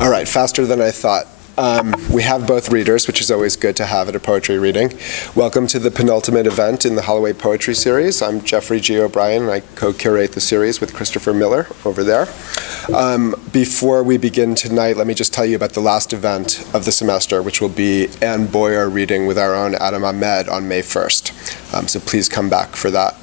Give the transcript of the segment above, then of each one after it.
All right, faster than I thought. We have both readers, which is always good to have at a poetry reading. Welcome to the penultimate event in the Holloway Poetry Series. I'm Jeffrey G. O'Brien, and I co-curate the series with Christopher Miller over there. Before we begin tonight, let me just tell you about the last event of the semester, which will be Anne Boyer reading with our own Adam Ahmed on May 1st. So please come back for that.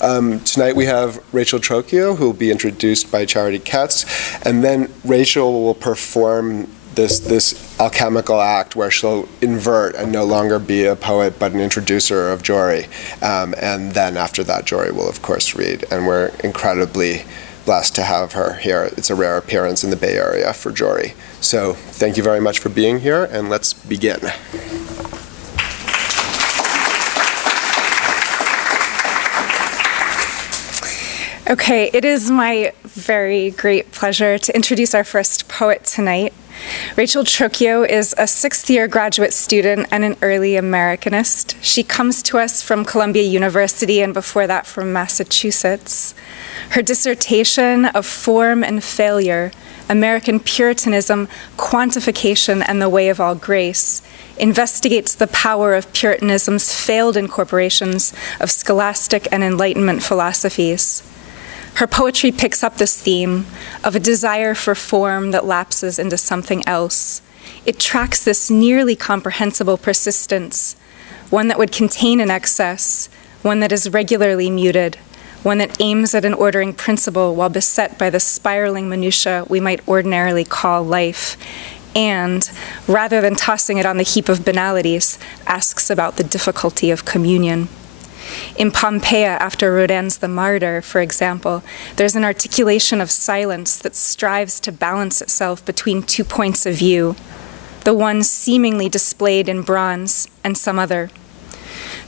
Tonight we have Rachel Trocchio, who will be introduced by Charity Katz, and then Rachel will perform this alchemical act where she'll invert and no longer be a poet but an introducer of Jory. And then after that, Jory will, of course, read. And we're incredibly blessed to have her here. It's a rare appearance in the Bay Area for Jory. So thank you very much for being here, and let's begin. Okay, it is my very great pleasure to introduce our first poet tonight. Rachel Trocchio is a sixth-year graduate student and an early Americanist. She comes to us from Columbia University and before that from Massachusetts. Her dissertation of Form and Failure, American Puritanism, Quantification, and the Way of All Grace investigates the power of Puritanism's failed incorporations of scholastic and Enlightenment philosophies. Her poetry picks up this theme of a desire for form that lapses into something else. It tracks this nearly comprehensible persistence, one that would contain an excess, one that is regularly muted, one that aims at an ordering principle while beset by the spiraling minutiae we might ordinarily call life, and, rather than tossing it on the heap of banalities, asks about the difficulty of communion. In Pompeia, after Rodin's The Martyr, for example, there's an articulation of silence that strives to balance itself between two points of view, the one seemingly displayed in bronze and some other.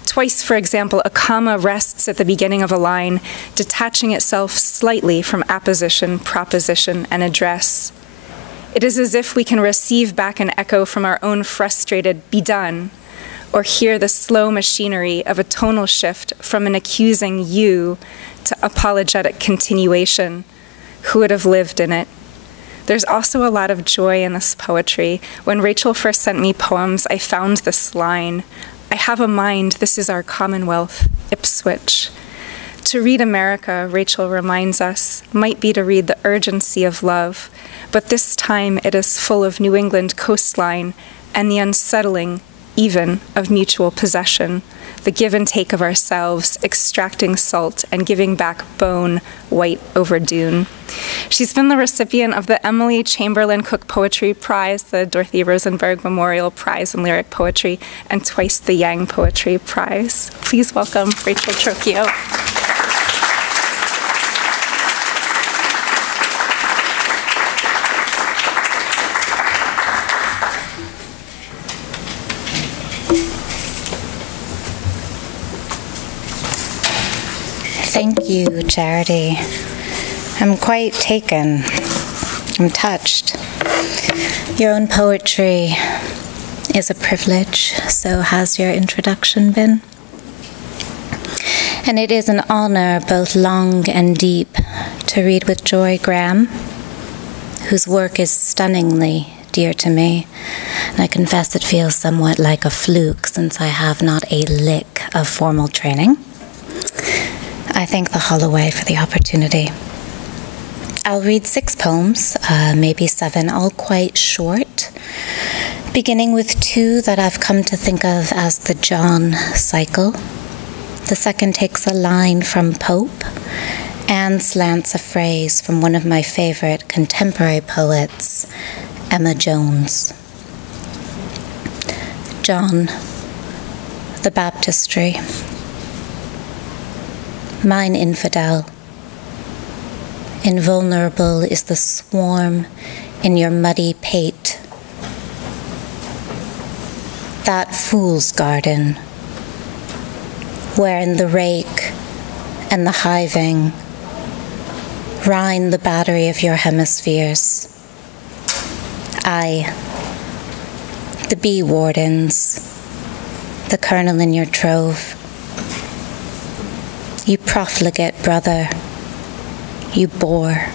Twice, for example, a comma rests at the beginning of a line, detaching itself slightly from apposition, proposition, and address. It is as if we can receive back an echo from our own frustrated "be done," or hear the slow machinery of a tonal shift from an accusing you to apologetic continuation. Who would have lived in it? There's also a lot of joy in this poetry. When Rachel first sent me poems, I found this line, "I have a mind, this is our commonwealth, Ipswich." To read America, Rachel reminds us, might be to read the urgency of love, but this time it is full of New England coastline and the unsettling, even, of mutual possession, the give and take of ourselves, extracting salt and giving back bone, white over dune. She's been the recipient of the Emily Chamberlain Cook Poetry Prize, the Dorothy Rosenberg Memorial Prize in Lyric Poetry, and twice the Yang Poetry Prize. Please welcome Rachel Trocchio. Thank you, Charity. I'm quite taken. I'm touched. Your own poetry is a privilege, so has your introduction been. And it is an honor, both long and deep, to read with Jory Graham, whose work is stunningly dear to me. And I confess it feels somewhat like a fluke, since I have not a lick of formal training. I thank the Holloway for the opportunity. I'll read 6 poems, maybe 7, all quite short, beginning with 2 that I've come to think of as the John cycle. The second takes a line from Pope and slants a phrase from one of my favorite contemporary poets, Emma Jones. John, the Baptistry. Mine infidel, invulnerable is the swarm in your muddy pate. That fool's garden, wherein the rake and the hiving rine the battery of your hemispheres. I, the bee wardens, the kernel in your trove. You profligate brother, you bore.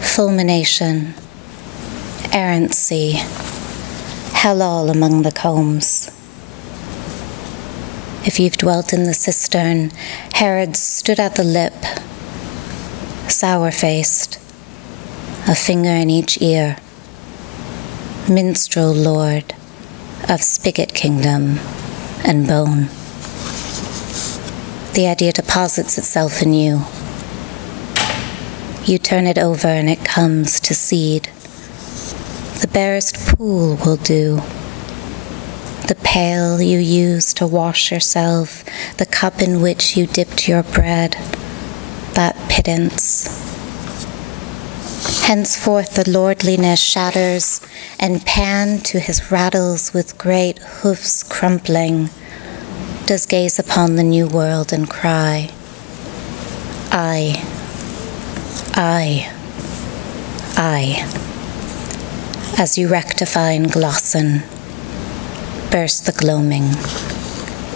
Fulmination, errancy, hell all among the combs. If you've dwelt in the cistern, Herod stood at the lip, sour-faced, a finger in each ear, minstrel lord of spigot kingdom and bone. The idea deposits itself in you. You turn it over and it comes to seed. The barest pool will do. The pail you use to wash yourself, the cup in which you dipped your bread, that pittance. Henceforth the lordliness shatters, and Pan to his rattles with great hoofs crumpling, does gaze upon the new world and cry, I, as you rectify and glosson, burst the gloaming,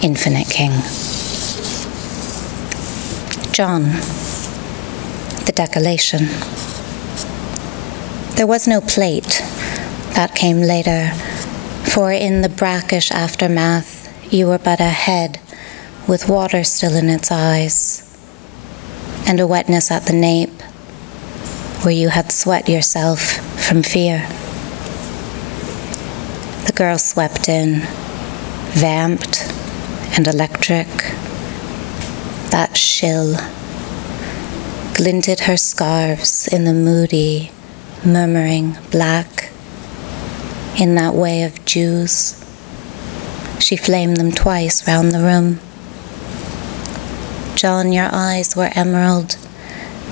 infinite king. John, the decollation. There was no plate. That came later, for in the brackish aftermath you were but a head with water still in its eyes, and a wetness at the nape where you had sweat yourself from fear. The girl swept in, vamped and electric. That shill glinted her scarves in the moody, murmuring black. In that way of Jews, she flamed them twice round the room. John, your eyes were emerald,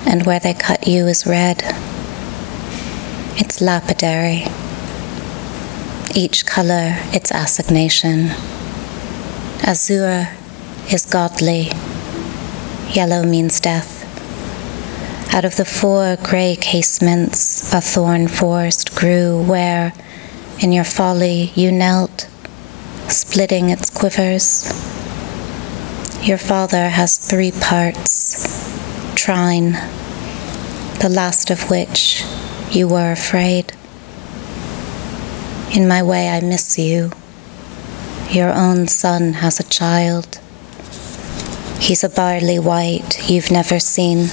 and where they cut you is red. It's lapidary. Each color its assignation. Azure is godly. Yellow means death. Out of the 4 gray casements, a thorn forest grew where, in your folly, you knelt, splitting its quivers. Your father has 3 parts, trine, the last of which you were afraid. In my way I miss you. Your own son has a child. He's a barley white you've never seen,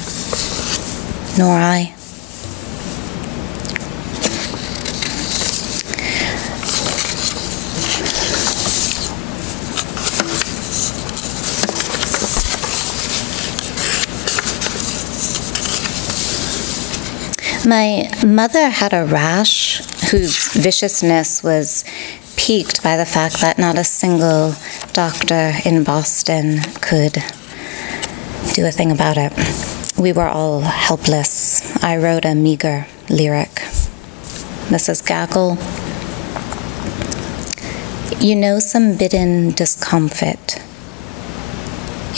nor I. My mother had a rash whose viciousness was piqued by the fact that not a single doctor in Boston could do a thing about it. We were all helpless. I wrote a meager lyric. Mrs. Gaggle, you know some bidden discomfit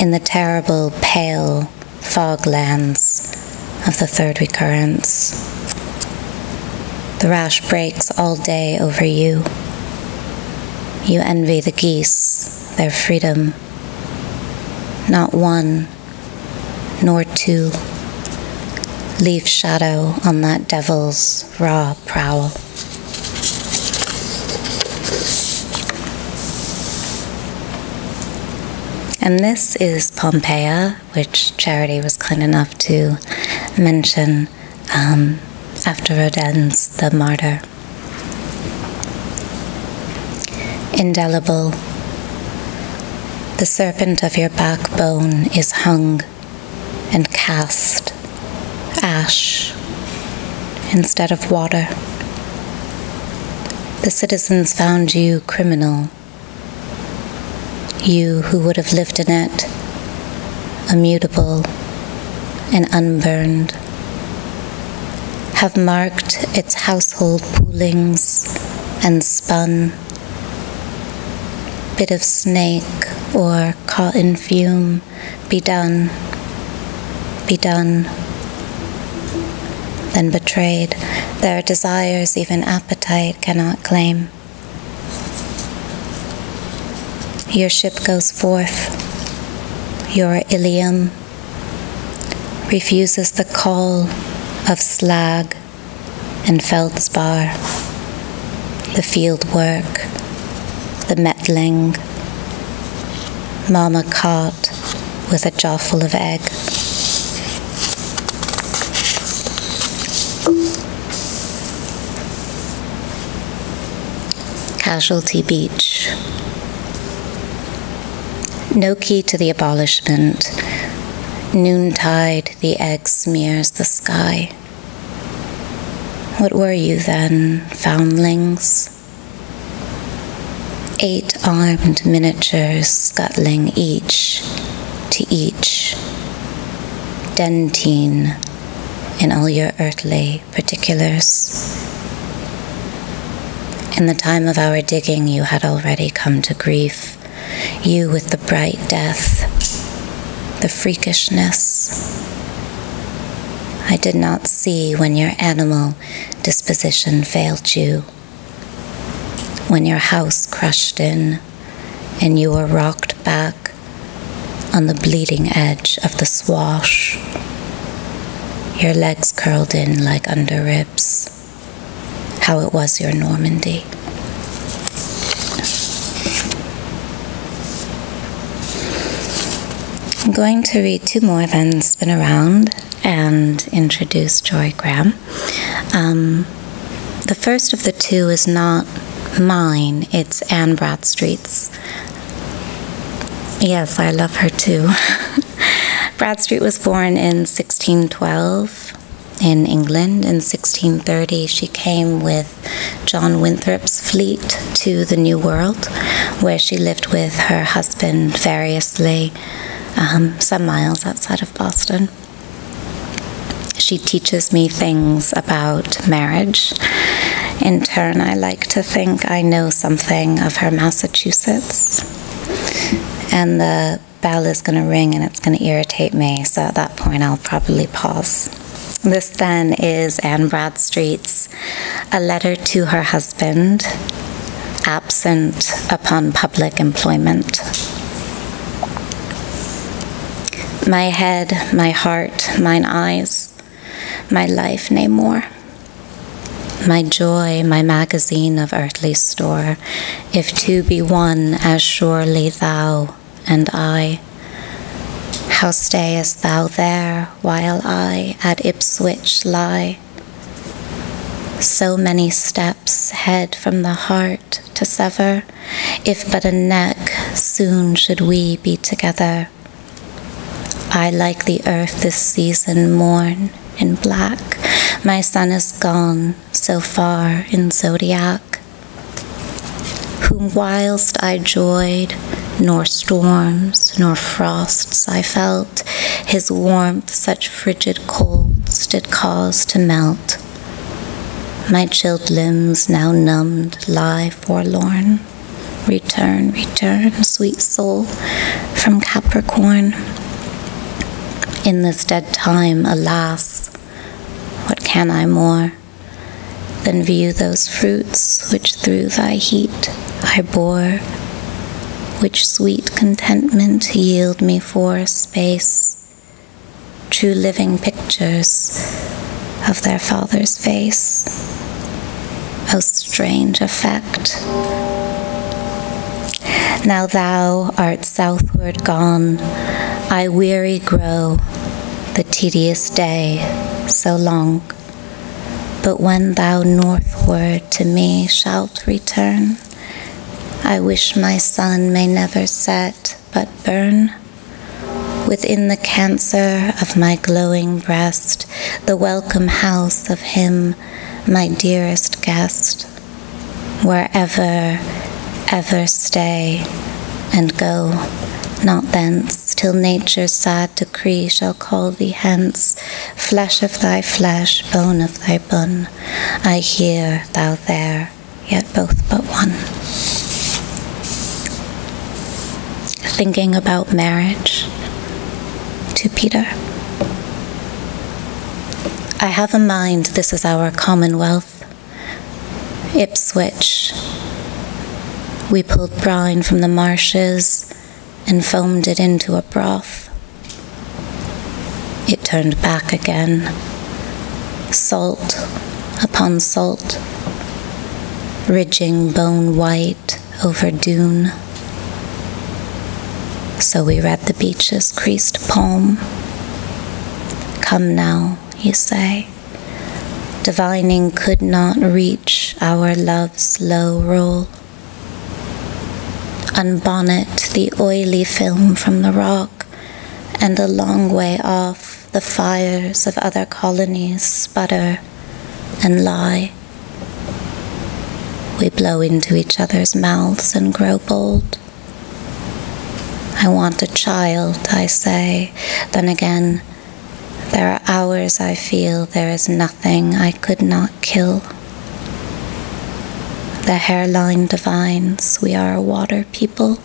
in the terrible pale foglands of the 3rd recurrence. The rash breaks all day over you. You envy the geese, their freedom. Not one, nor 2, leave shadow on that devil's raw prowl. And this is Pompeia, which Charity was kind enough to mention after Rodin's The Martyr. Indelible, the serpent of your backbone is hung and cast, ash instead of water. The citizens found you criminal, you who would have lived in it, immutable and unburned, have marked its household poolings and spun, bit of snake or cotton fume, be done, then betrayed, their desires even appetite cannot claim. Your ship goes forth, your Ilium refuses the call of slag and feldspar. the field work, the mettling, Mama caught with a jawful of egg. Casualty Beach. No key to the abolishment. Noontide, the egg smears the sky. What were you then, foundlings? 8 armed miniatures scuttling each to each. Dentine in all your earthly particulars. In the time of our digging, you had already come to grief. You with the bright death, the freakishness. I did not see when your animal disposition failed you, when your house crushed in and you were rocked back on the bleeding edge of the swash, your legs curled in like underribs. How it was your Normandy. I'm going to read 2 more, then spin around and introduce Jory Graham. The first of the 2 is not mine, it's Anne Bradstreet's. Yes, I love her too. Bradstreet was born in 1612 in England. In 1630, she came with John Winthrop's fleet to the New World, where she lived with her husband variously, some miles outside of Boston. She teaches me things about marriage. In turn, I like to think I know something of her Massachusetts. And the bell is going to ring and it's going to irritate me, so at that point I'll probably pause. This then is Anne Bradstreet's A Letter to Her Husband, Absent Upon Public Employment. My head, my heart, mine eyes, my life, nay more. My joy, my magazine of earthly store, if two be one as surely thou and I. How stayest thou there while I at Ipswich lie? So many steps head from the heart to sever, if but a neck soon should we be together. I like the earth this season mourn in black, my sun is gone so far in zodiac. Whom whilst I joyed, nor storms, nor frosts I felt, his warmth such frigid colds did cause to melt. My chilled limbs now numbed lie forlorn. Return, return, sweet soul, from Capricorn. In this dead time, alas, what can I more than view those fruits which through thy heat I bore, which sweet contentment yield me for a space, true living pictures of their Father's face. O strange effect! Now thou art southward gone, I weary grow, the tedious day so long. But when thou northward to me shalt return, I wish my sun may never set but burn. Within the cancer of my glowing breast, the welcome house of him, my dearest guest, wherever, ever stay and go, not thence, till nature's sad decree shall call thee hence. Flesh of thy flesh, bone of thy bone, I here, thou there, yet both but one. Thinking about marriage, to Peter. I have a mind this is our commonwealth. Ipswich. We pulled brine from the marshes and foamed it into a broth. It turned back again. Salt upon salt. ridging bone white over dune. So we read the beach's creased palm. Come now, you say, divining could not reach our love's low roll. Unbonnet the oily film from the rock, and a long way off the fires of other colonies sputter and lie. We blow into each other's mouths and grow bold. I want a child, I say. Then again, there are hours I feel there is nothing I could not kill. The hairline divines we are a water people.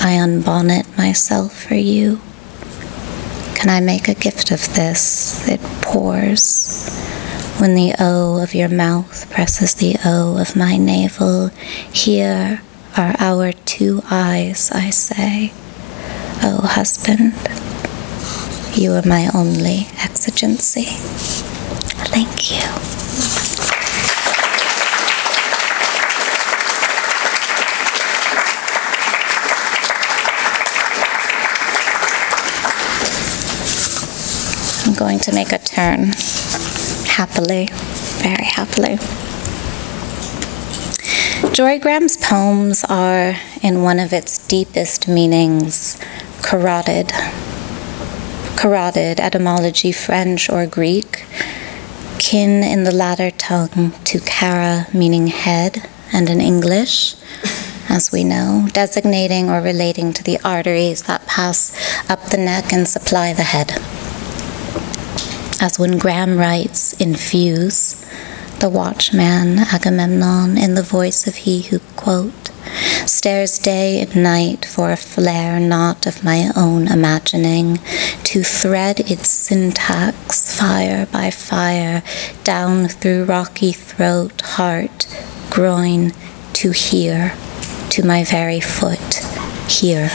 I unbonnet myself for you. Can I make a gift of this? It pours. When the O of your mouth presses the O of my navel, here are our two eyes, I say. Oh, husband, you are my only exigency. Thank you. I'm going to make a turn, happily, very happily. Jory Graham's poems are, in one of its deepest meanings, carotid. Carotid, etymology French or Greek, kin in the latter tongue to cara, meaning head, and in English, as we know, designating or relating to the arteries that pass up the neck and supply the head. As when Graham writes, infuse, the watchman Agamemnon, in the voice of he who, quote, stares day and night for a flare not of my own imagining, to thread its syntax fire by fire down through rocky throat, heart, groin, to here, to my very foot, here.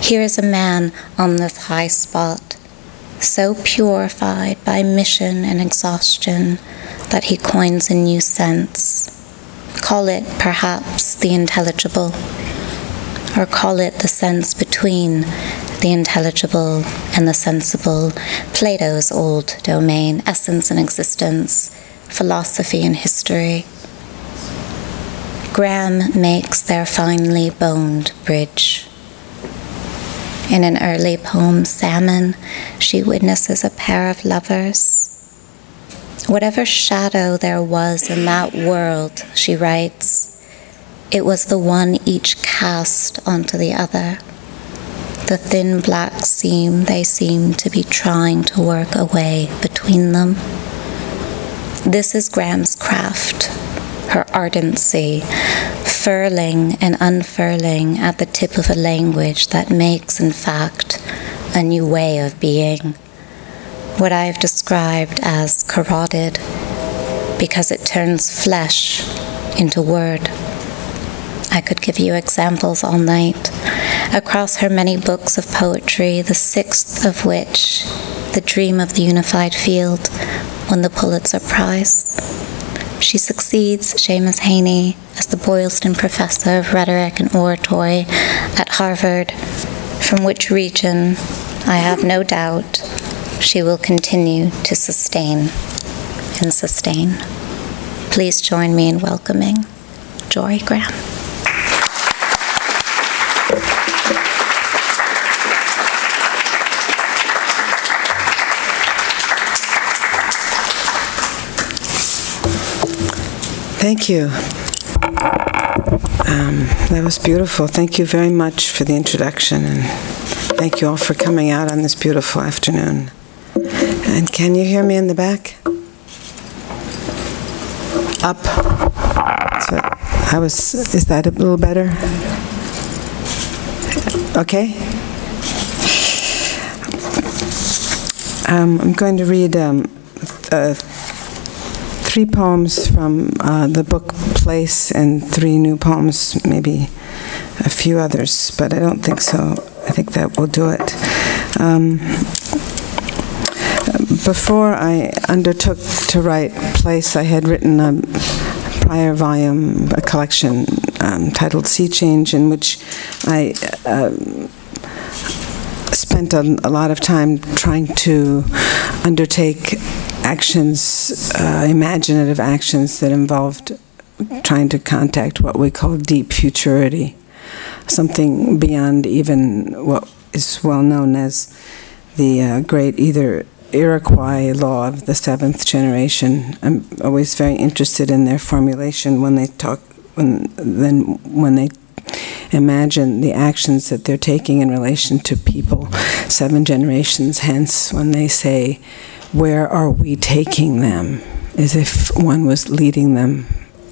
Here is a man on this high spot, so purified by mission and exhaustion that he coins a new sense. Call it, perhaps, the intelligible, or call it the sense between the intelligible and the sensible, Plato's old domain, essence and existence, philosophy and history. Graham makes their finely boned bridge. In an early poem, Salmon, she witnesses a pair of lovers. Whatever shadow there was in that world, she writes, it was the one each cast onto the other. The thin black seam they seemed to be trying to work away between them. This is Graham's craft, her ardency, furling and unfurling at the tip of a language that makes, in fact, a new way of being. What I have described as carotid, because it turns flesh into word. I could give you examples all night. Across her many books of poetry, the sixth of which, The Dream of the Unified Field, won the Pulitzer Prize. She succeeds Seamus Heaney as the Boylston Professor of Rhetoric and Oratory at Harvard, from which region, I have no doubt, she will continue to sustain and sustain. Please join me in welcoming Jory Graham. Thank you. That was beautiful. Thank you very much for the introduction, and thank you all for coming out on this beautiful afternoon. And can you hear me in the back? Up. So is that a little better? Okay. I'm going to read 3 poems from the book Place and 3 new poems, maybe a few others, but I don't think so. I think that will do it. Before I undertook to write Place, I had written a prior volume, a collection titled Sea Change, in which I spent a lot of time trying to undertake actions, imaginative actions that involved trying to contact what we call deep futurity, something beyond even what is well known as the great either Iroquois law of the seventh generation. I'm always very interested in their formulation when they talk, when they imagine the actions that they're taking in relation to people 7 generations hence, when they say, "Where are we taking them?" as if one was leading them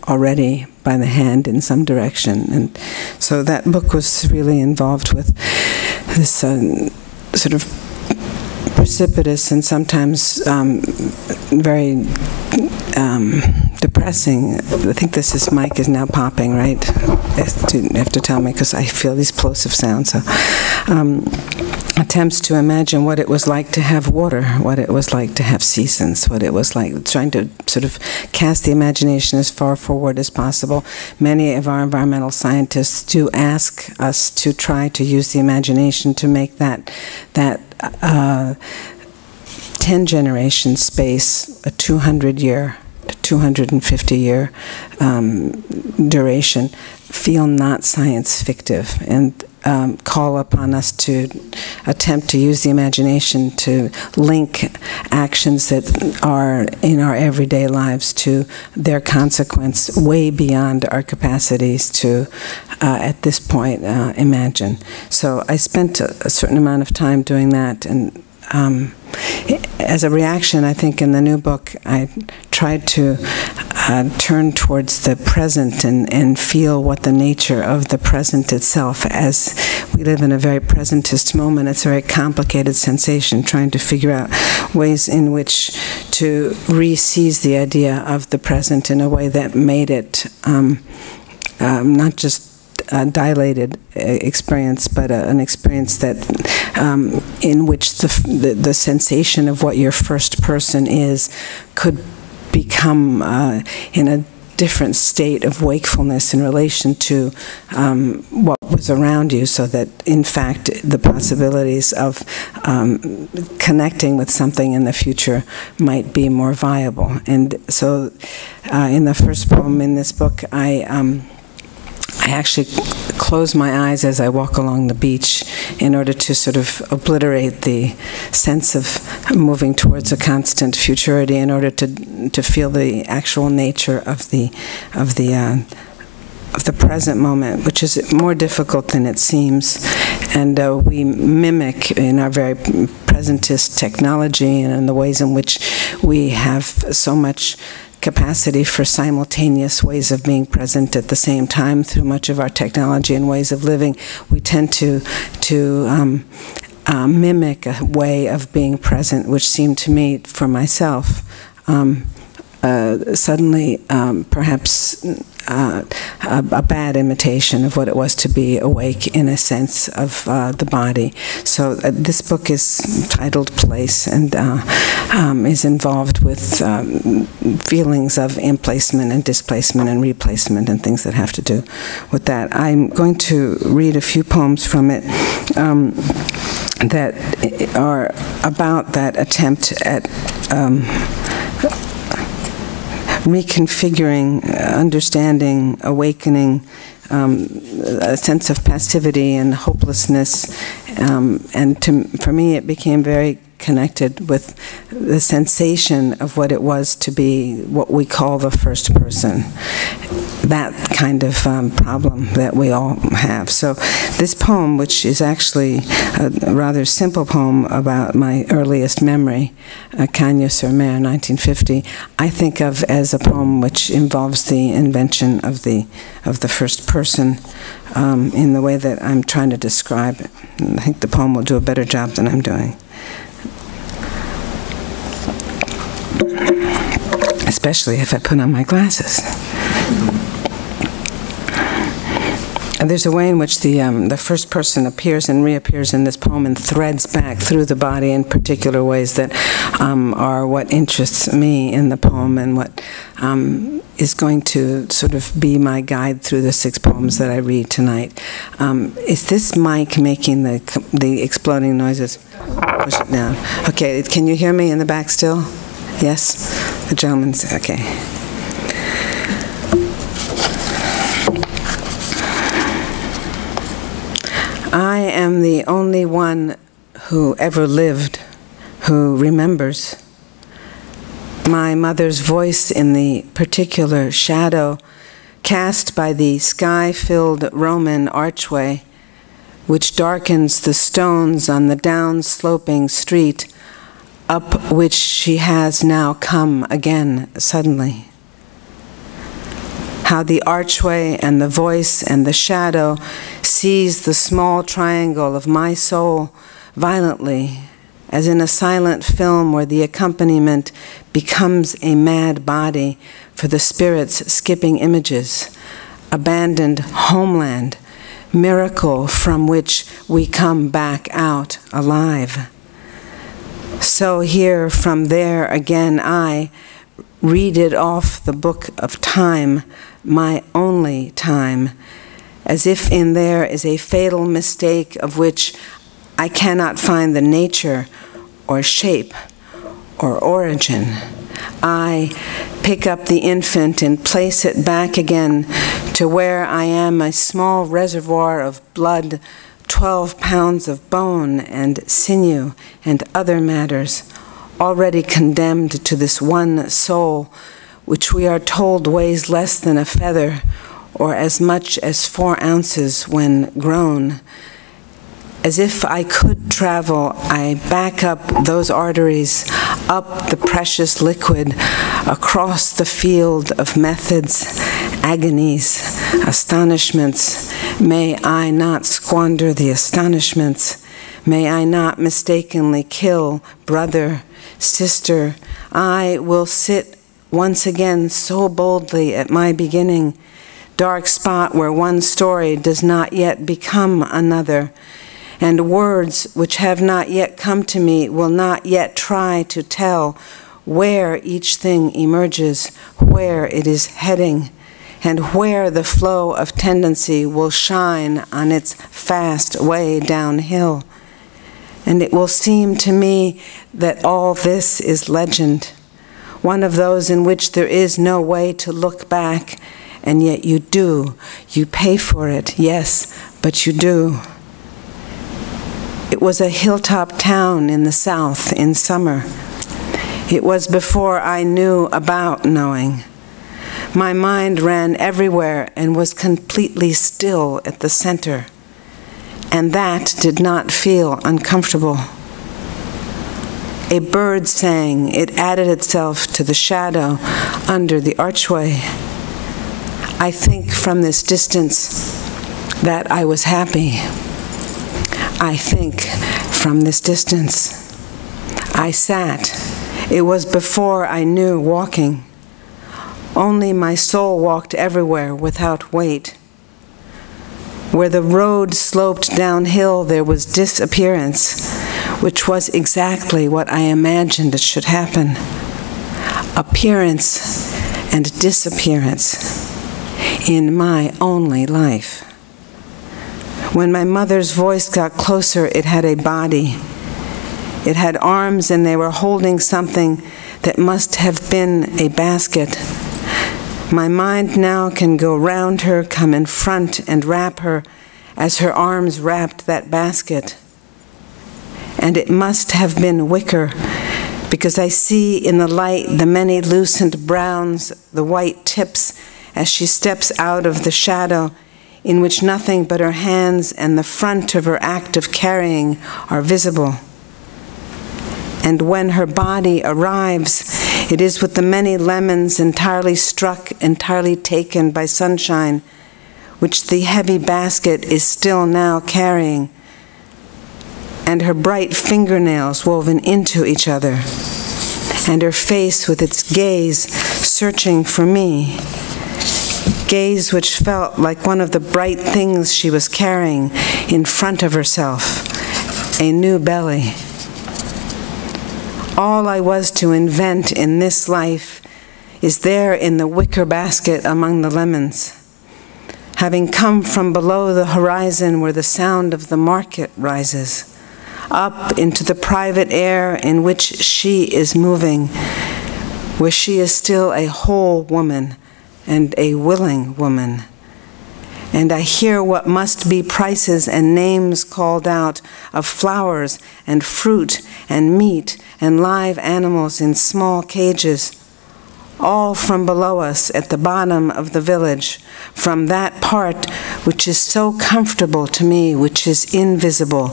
already by the hand in some direction. And so that book was really involved with this sort of precipitous and sometimes very depressing. I think this mic is now popping, right? You have to tell me because I feel these plosive sounds. So, attempts to imagine what it was like to have water, what it was like to have seasons, what it was like, trying to sort of cast the imagination as far forward as possible. Many of our environmental scientists do ask us to try to use the imagination to make that 10-generation space a 200-year, 250-year duration feel not science fictive, and call upon us to attempt to use the imagination to link actions that are in our everyday lives to their consequence way beyond our capacities to, at this point, imagine. So I spent a certain amount of time doing that, and as a reaction, I think in the new book, I tried to turn towards the present and feel what the nature of the present itself, as we live in a very presentist moment. It's a very complicated sensation, trying to figure out ways in which to re-seize the idea of the present in a way that made it not just a dilated experience, but an experience that in which the sensation of what your first person is could become in a different state of wakefulness in relation to what was around you, so that in fact the possibilities of connecting with something in the future might be more viable. And so in the first poem in this book, I actually close my eyes as I walk along the beach in order to sort of obliterate the sense of moving towards a constant futurity, in order to feel the actual nature of the present moment, which is more difficult than it seems. And we mimic in our very presentist technology and in the ways in which we have so much capacity for simultaneous ways of being present at the same time through much of our technology and ways of living. We tend to mimic a way of being present, which seemed to me, for myself, suddenly perhaps a bad imitation of what it was to be awake in a sense of the body. So this book is titled Place, and is involved with feelings of emplacement and displacement and replacement and things that have to do with that. I'm going to read a few poems from it that are about that attempt at reconfiguring, understanding, awakening a sense of passivity and hopelessness. And for me, it became very connected with the sensation of what it was to be what we call the first person. That kind of problem that we all have. So this poem, which is actually a rather simple poem about my earliest memory, Cagnes-sur-Mer, 1950, I think of as a poem which involves the invention of the first person in the way that I'm trying to describe it. And I think the poem will do a better job than I'm doing. Especially if I put on my glasses. there's a way in which the first person appears and reappears in this poem and threads back through the body in particular ways that are what interests me in the poem and what is going to sort of be my guide through the 6 poems that I read tonight. Is this mic making the exploding noises? Push it down. Okay, can you hear me in the back still? Yes? The gentleman's, okay. I am the only one who ever lived who remembers. My mother's voice in the particular shadow cast by the sky-filled Roman archway, which darkens the stones on the down-sloping street up which she has now come again suddenly. How the archway and the voice and the shadow seize the small triangle of my soul violently, as in a silent film where the accompaniment becomes a mad body for the spirit's skipping images, abandoned homeland, miracle from which we come back out alive. So here from there again I read it off the book of time, my only time, as if in there is a fatal mistake of which I cannot find the nature or shape or origin. I pick up the infant and place it back again to where I am a small reservoir of blood, 12 pounds of bone and sinew and other matters, already condemned to this one soul, which we are told weighs less than a feather, or as much as 4 ounces when grown. As if I could travel, I back up those arteries, up the precious liquid, across the field of methods, agonies, astonishments. May I not squander the astonishments. May I not mistakenly kill brother, sister. I will sit once again so boldly at my beginning, dark spot where one story does not yet become another, and words which have not yet come to me will not yet try to tell where each thing emerges, where it is heading, and where the flow of tendency will shine on its fast way downhill. And it will seem to me that all this is legend, one of those in which there is no way to look back, and yet you do. You pay for it, yes, but you do. It was a hilltop town in the South in summer. It was before I knew about knowing. My mind ran everywhere and was completely still at the center, and that did not feel uncomfortable. A bird sang. It added itself to the shadow under the archway. I think from this distance that I was happy. I think from this distance. I sat. It was before I knew walking. Only my soul walked everywhere without weight. Where the road sloped downhill, there was disappearance, which was exactly what I imagined it should happen. Appearance and disappearance in my only life. When my mother's voice got closer, it had a body. It had arms, and they were holding something that must have been a basket. My mind now can go round her, come in front, and wrap her as her arms wrapped that basket. And it must have been wicker, because I see in the light the many lucent browns, the white tips, as she steps out of the shadow in which nothing but her hands and the front of her act of carrying are visible. And when her body arrives, it is with the many lemons entirely struck, entirely taken by sunshine, which the heavy basket is still now carrying, and her bright fingernails woven into each other, and her face with its gaze searching for me, gaze which felt like one of the bright things she was carrying in front of herself, a new belly. All I was to invent in this life is there in the wicker basket among the lemons, having come from below the horizon where the sound of the market rises, up into the private air in which she is moving, where she is still a whole woman and a willing woman. And I hear what must be prices and names called out of flowers and fruit and meat and live animals in small cages, all from below us at the bottom of the village, from that part which is so comfortable to me, which is invisible,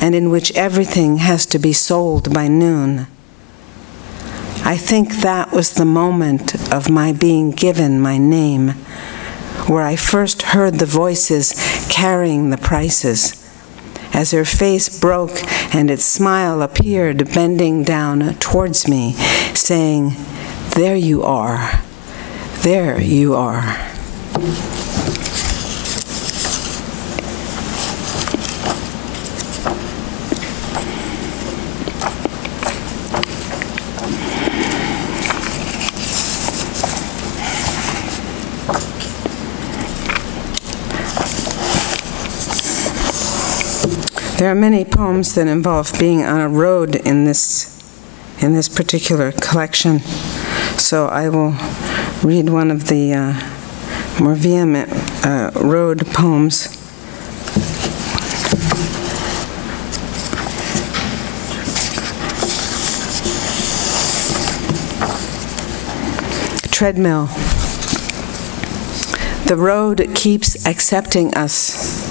and in which everything has to be sold by noon. I think that was the moment of my being given my name, where I first heard the voices carrying the prices, as her face broke and its smile appeared bending down towards me, saying, "There you are, there you are." There are many poems that involve being on a road in this particular collection. So I will read one of the more vehement road poems. Treadmill. The road keeps accepting us.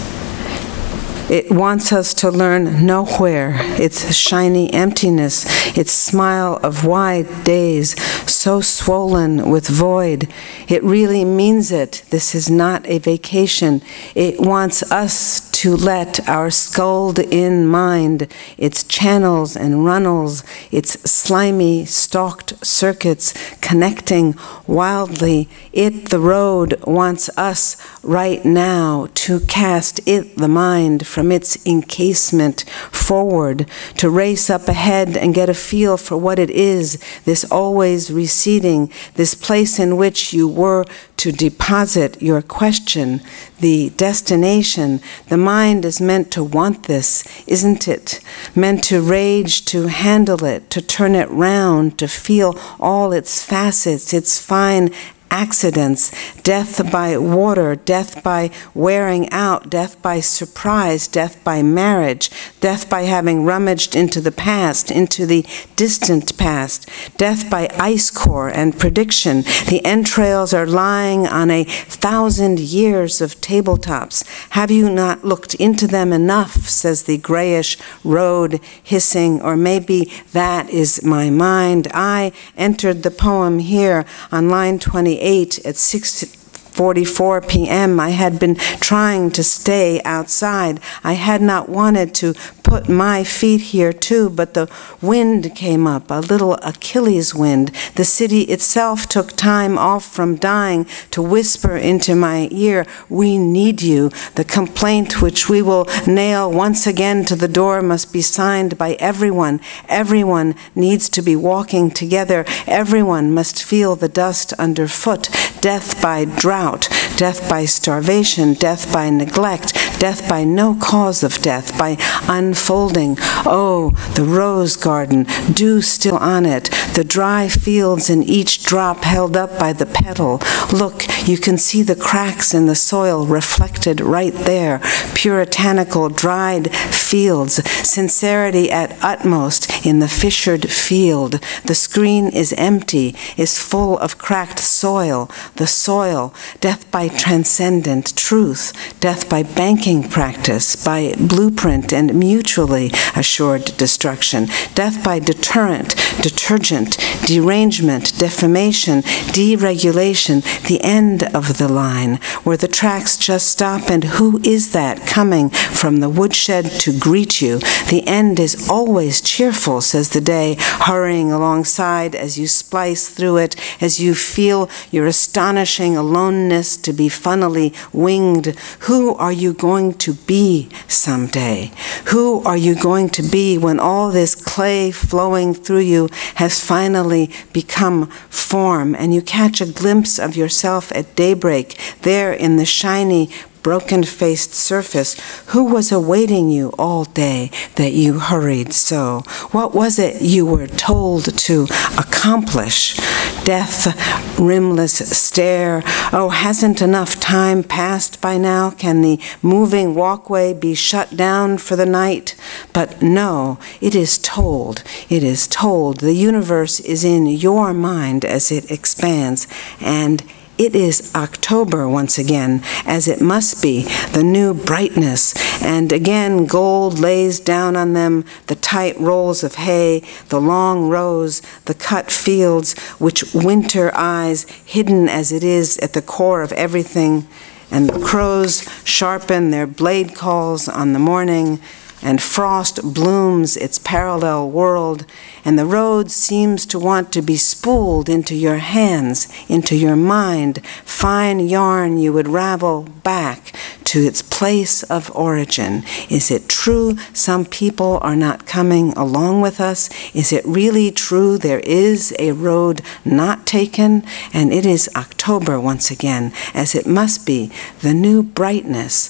It wants us to learn nowhere, its shiny emptiness, its smile of wide days, so swollen with void. It really means it. This is not a vacation. It wants us to let our sculled-in mind, its channels and runnels, its slimy, stalked circuits connecting wildly. It, the road, wants us right now to cast it, the mind, from its encasement forward, to race up ahead and get a feel for what it is, this always receding, this place in which you were to deposit your question, the destination. The mind is meant to want this, isn't it? Meant to rage, to handle it, to turn it round, to feel all its facets, its fine accidents, death by water, death by wearing out, death by surprise, death by marriage, death by having rummaged into the past, into the distant past, death by ice core and prediction. The entrails are lying on 1,000 years of tabletops. Have you not looked into them enough, says the grayish road hissing, or maybe that is my mind. I entered the poem here on line 28 at 6:44 p.m. I had been trying to stay outside. I had not wanted to put my feet here too, but the wind came up, a little Achilles wind. The city itself took time off from dying to whisper into my ear, "We need you." The complaint which we will nail once again to the door must be signed by everyone. Everyone needs to be walking together. Everyone must feel the dust underfoot. Death by drought, death by starvation, death by neglect, death by no cause of death, by unfolding. Oh, the rose garden, dew still on it, the dry fields in each drop held up by the petal. Look, you can see the cracks in the soil reflected right there. Puritanical dried fields, sincerity at utmost in the fissured field. The screen is empty, is full of cracked soil. The soil, death by transcendent truth, death by banking practice, by blueprint and mutual perpetually assured destruction. Death by deterrent, detergent, derangement, defamation, deregulation, the end of the line, where the tracks just stop, and who is that coming from the woodshed to greet you? The end is always cheerful, says the day, hurrying alongside as you splice through it, as you feel your astonishing aloneness to be funnily winged. Who are you going to be someday? Who are you going to be when all this clay flowing through you has finally become form, and you catch a glimpse of yourself at daybreak, there in the shiny, broken-faced surface? Who was awaiting you all day that you hurried so? What was it you were told to accomplish? Death, rimless stare. Oh, hasn't enough time passed by now? Can the moving walkway be shut down for the night? But no, it is told. It is told. The universe is in your mind as it expands, and it is October once again, as it must be, the new brightness. And again, gold lays down on them, the tight rolls of hay, the long rows, the cut fields, which winter eyes, hidden as it is at the core of everything. And the crows sharpen their blade calls on the morning, and frost blooms its parallel world, and the road seems to want to be spooled into your hands, into your mind, fine yarn you would ravel back to its place of origin. Is it true some people are not coming along with us? Is it really true there is a road not taken? And it is October once again, as it must be, the new brightness,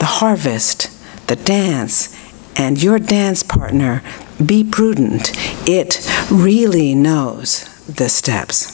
the harvest, the dance, and your dance partner, be prudent. It really knows the steps.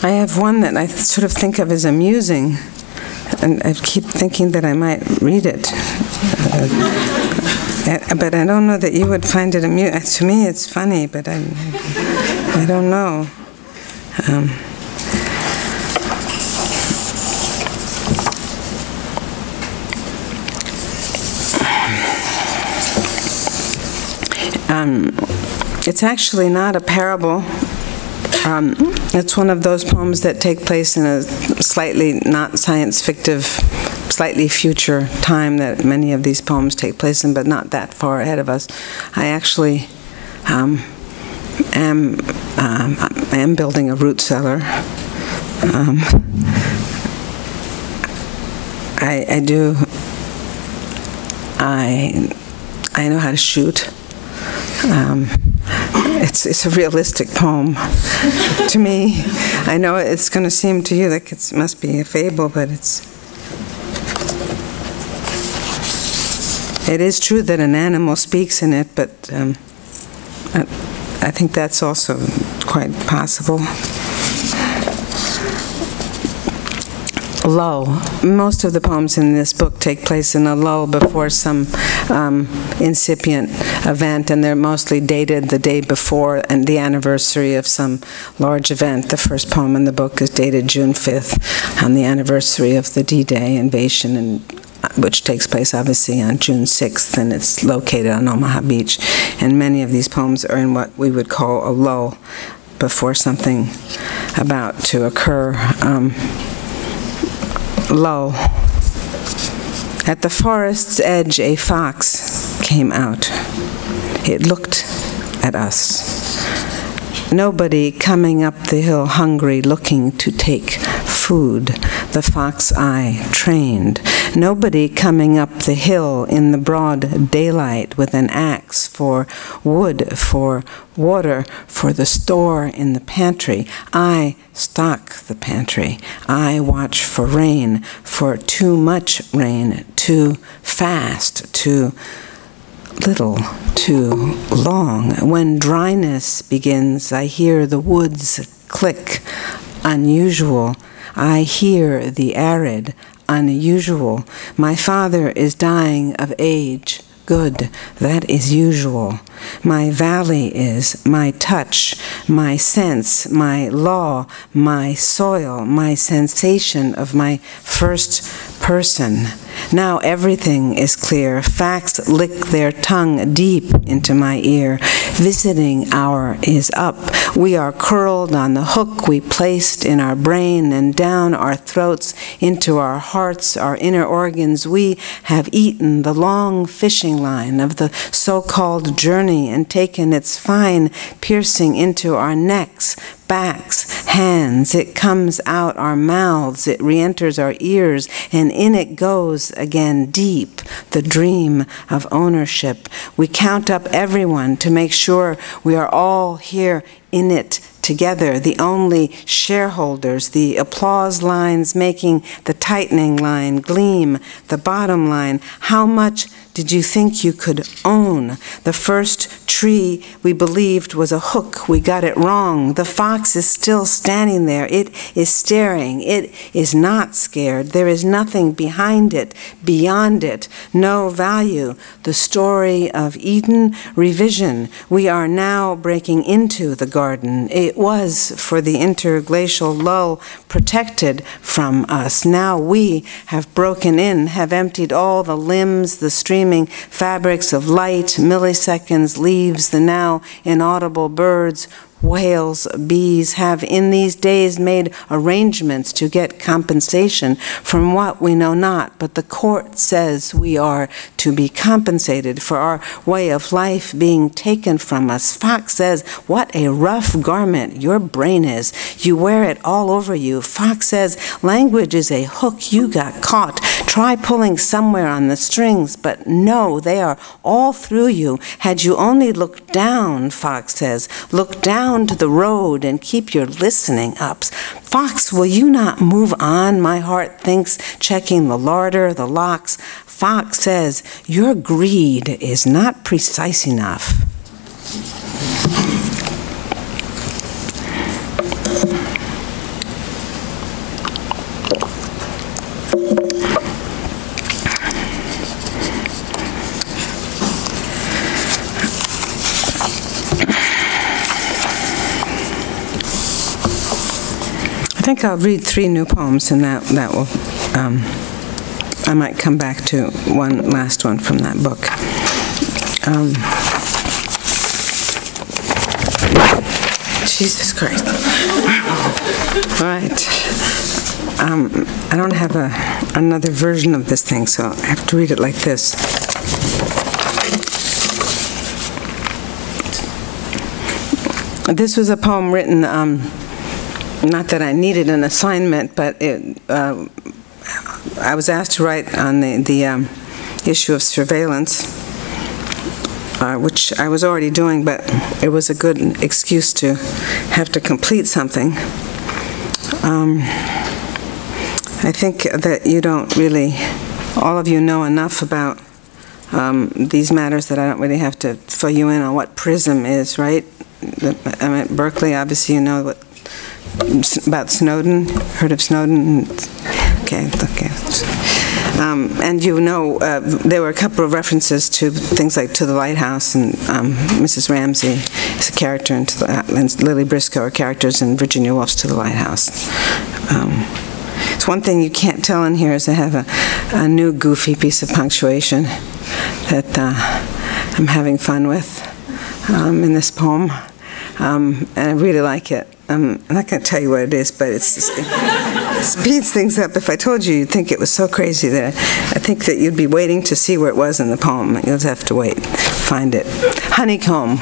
I have one that I sort of think of as amusing, and I keep thinking that I might read it. But I don't know that you would find it amusing. To me, it's funny, but I don't know. It's actually not a parable. It's one of those poems that take place in a slightly not science fictive, slightly future time that many of these poems take place in, but not that far ahead of us. I actually am building a root cellar. I know how to shoot. It's a realistic poem to me. I know it's going to seem to you like it must be a fable, but it is true that an animal speaks in it, but I think that's also quite possible. Lull. Most of the poems in this book take place in a lull before some incipient event, and they're mostly dated the day before and the anniversary of some large event. The first poem in the book is dated June 5th, on the anniversary of the D-Day invasion, which takes place obviously on June 6th, and it's located on Omaha Beach. And many of these poems are in what we would call a lull before something about to occur. Lull. At the forest's edge, a fox came out. It looked at us. Nobody coming up the hill hungry, looking to take food. the fox eye trained. Nobody coming up the hill in the broad daylight with an axe for wood, for water, for the store in the pantry. I stock the pantry. I watch for rain, for too much rain, too fast, too little, too long. When dryness begins, I hear the woods click, unusual. I hear the arid, unusual. My father is dying of age. Good, that is usual. My valley is my touch, my sense, my law, my soil, my sensation of my first person. Now everything is clear. Facts lick their tongue deep into my ear. Visiting hour is up. We are curled on the hook we placed in our brain and down our throats into our hearts, our inner organs. We have eaten the long fishing line of the so-called journey and taken its fine piercing into our necks, backs, hands. It comes out our mouths, it re-enters our ears, and in it goes again deep, the dream of ownership. We count up everyone to make sure we are all here in it together, the only shareholders, the applause lines making the tightening line gleam, the bottom line. How much did you think you could own? The first tree we believed was a hook. We got it wrong. The fox is still standing there. It is staring. It is not scared. There is nothing behind it, beyond it, no value. The story of Eden revision. We are now breaking into the garden. It was for the interglacial lull protected from us. Now we have broken in, have emptied all the limbs, the streaming fabrics of light, milliseconds, leaves, the now inaudible birds, whales, bees, have in these days made arrangements to get compensation from what we know not, but the court says we are to be compensated for our way of life being taken from us. Fox says, what a rough garment your brain is. You wear it all over you. Fox says, language is a hook. You got caught. Try pulling somewhere on the strings, but no, they are all through you. Had you only looked down, Fox says, look down to the road and keep your listening up. Fox, will you not move on? My heart thinks, checking the larder, the locks. Fox says, your greed is not precise enough. I think I'll read 3 new poems, and that will, I might come back to one last one from that book. Jesus Christ. All right. I don't have another version of this thing, so I have to read it like this. This was a poem written, not that I needed an assignment, but I was asked to write on the issue of surveillance, which I was already doing, but it was a good excuse to have to complete something. I think that you don't really, all of you know enough about these matters that I don't really have to fill you in on what PRISM is, right? I'm at Berkeley, obviously you know what about Snowden. Heard of Snowden? Okay. And you know, there were a couple of references to things like To the Lighthouse, and Mrs. Ramsey is a character, and Lily Briscoe are characters in Virginia Woolf's To the Lighthouse. It's one thing you can't tell in here is I have a new goofy piece of punctuation that I'm having fun with in this poem, and I really like it. I'm not going to tell you what it is, but it speeds things up. If I told you, you'd think it was so crazy that I think that you'd be waiting to see where it was in the poem. You'll just have to wait, find it. Honeycomb.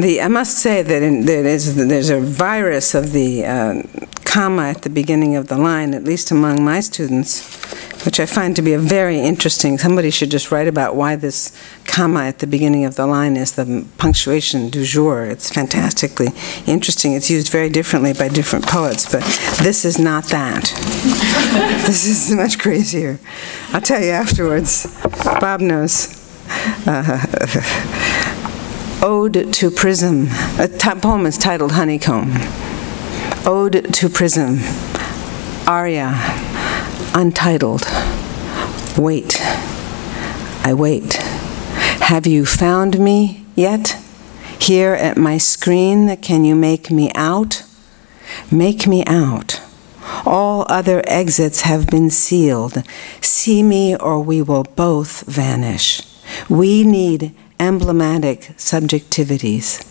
I must say that there's a virus of the comma at the beginning of the line, at least among my students, which I find to be a very interesting. Somebody should just write about why this comma at the beginning of the line is the punctuation du jour. It's fantastically interesting. It's used very differently by different poets, but this is not that. This is much crazier. I'll tell you afterwards. Bob knows. Ode to Prism. A poem is titled Honeycomb. Ode to Prism. Aria. Untitled. Wait. I wait. Have you found me yet? Here at my screen, can you make me out? Make me out. All other exits have been sealed. See me or we will both vanish. We need emblematic subjectivities,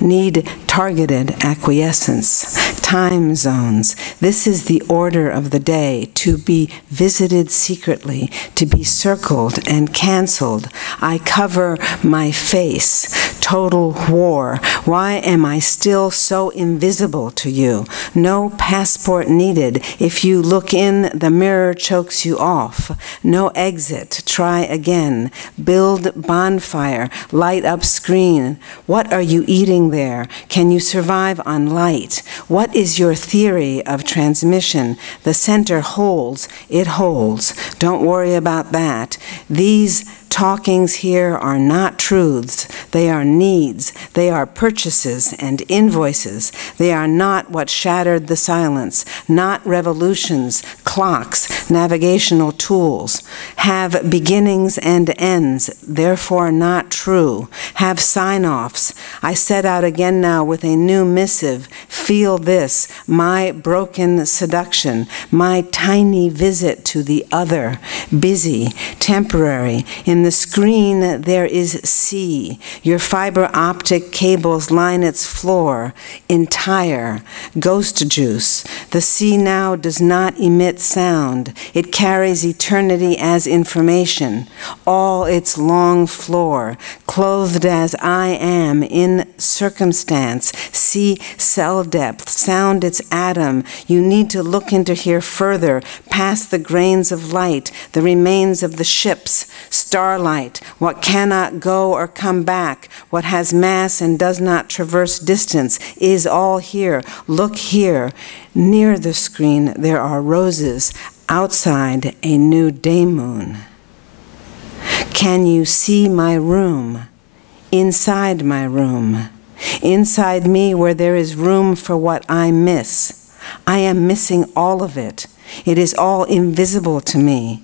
need targeted acquiescence, time zones. This is the order of the day, to be visited secretly, to be circled and canceled. I cover my face. Total war. Why am I still so invisible to you? No passport needed. If you look in, the mirror chokes you off. No exit. Try again. Build bonfire. Light up screen. What are you eating there? Can you survive on light? What is your theory of transmission? The center holds. It holds. Don't worry about that. These talkings here are not truths. They are needs. They are purchases and invoices. They are not what shattered the silence, not revolutions, clocks, navigational tools. Have beginnings and ends, therefore not true. Have sign-offs. I set out again now with a new missive. Feel this, my broken seduction, my tiny visit to the other, busy, temporary. In the screen there is C. Your fiber optic cables line its floor, entire, ghost juice. The C now does not emit sound. It carries eternity as information, all its long floor, clothed as I am in circumstance. See cell depth, sound its atom. You need to look into here further, past the grains of light, the remains of the ships, starlight, what cannot go or come back, what has mass and does not traverse distance, is all here. Look here. Near the screen there are roses, outside a new day moon. Can you see my room? Inside my room. Inside me where there is room for what I miss. I am missing all of it. It is all invisible to me.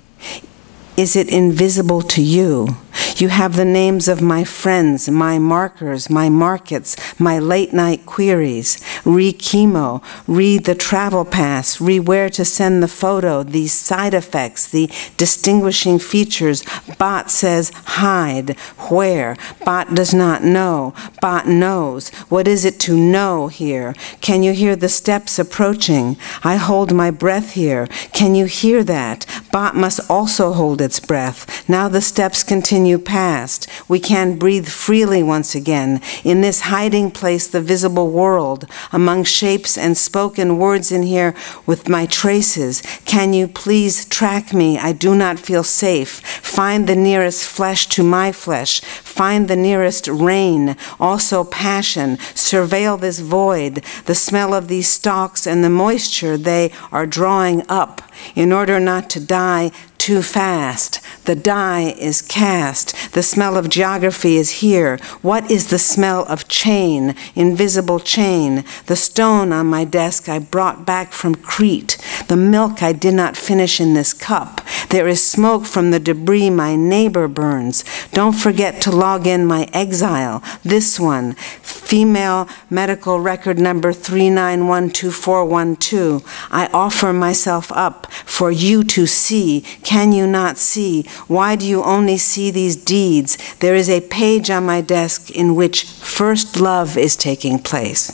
Is it invisible to you? You have the names of my friends, my markers, my markets, my late-night queries. Re-chemo, read the travel pass, re-where to send the photo, these side effects, the distinguishing features. Bot says hide. Where? Bot does not know. Bot knows. What is it to know here? Can you hear the steps approaching? I hold my breath here. Can you hear that? Bot must also hold its breath. Now the steps continue past. We can breathe freely once again in this hiding place, the visible world, among shapes and spoken words in here with my traces. Can you please track me? I do not feel safe. Find the nearest flesh to my flesh. Find the nearest rain, also passion. Surveil this void, the smell of these stalks and the moisture they are drawing up in order not to die too fast. The die is cast. The smell of geography is here. What is the smell of chain, invisible chain? The stone on my desk I brought back from Crete. The milk I did not finish in this cup. There is smoke from the debris my neighbor burns. Don't forget to log in my exile. This one, female medical record number 3912412. I offer myself up for you to see. Can you not see? Why do you only see these deeds? There is a page on my desk in which first love is taking place.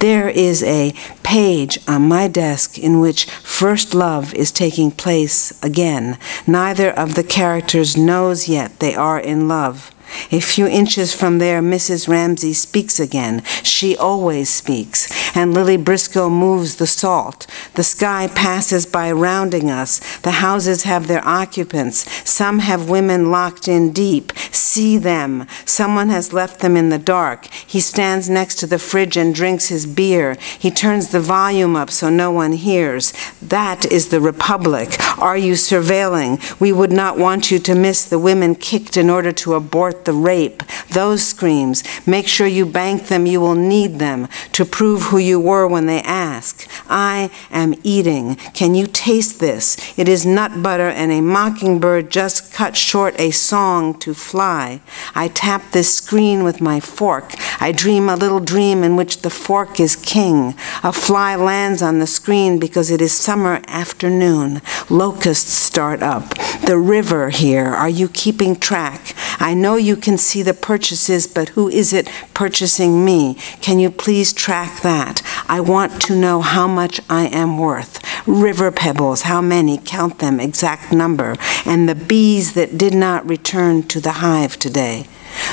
There is a page on my desk in which first love is taking place again. Neither of the characters knows yet they are in love. A few inches from there, Mrs. Ramsay speaks again. She always speaks. And Lily Briscoe moves the salt. The sky passes by rounding us. The houses have their occupants. Some have women locked in deep. See them. Someone has left them in the dark. He stands next to the fridge and drinks his beer. He turns the volume up so no one hears. That is the Republic. Are you surveilling? We would not want you to miss the women kicked in order to abort the rape. Those screams. Make sure you bank them. You will need them to prove who you were when they ask. I am eating. Can you taste this? It is nut butter and a mockingbird just cut short a song to fly. I tap this screen with my fork. I dream a little dream in which the fork is king. A fly lands on the screen because it is summer afternoon. Locusts start up. The river here. Are you keeping track? I know you can see the purchases, but who is it purchasing me? Can you please track that? I want to know how much I am worth. River pebbles, how many? Count them, exact number. And the bees that did not return to the hive today.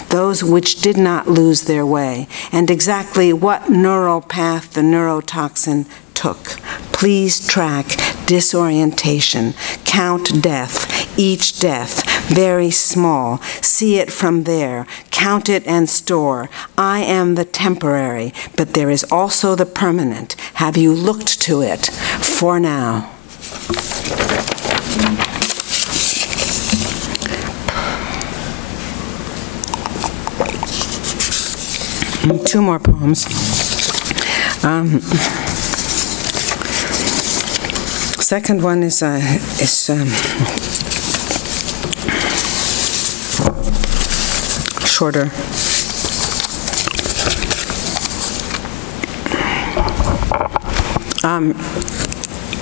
Those which did not lose their way, and exactly what neural path the neurotoxin took. Please track disorientation. Count death, each death, very small. See it from there. Count it and store. I am the temporary, but there is also the permanent. Have you looked to it? For now. Two more poems. Second one is shorter.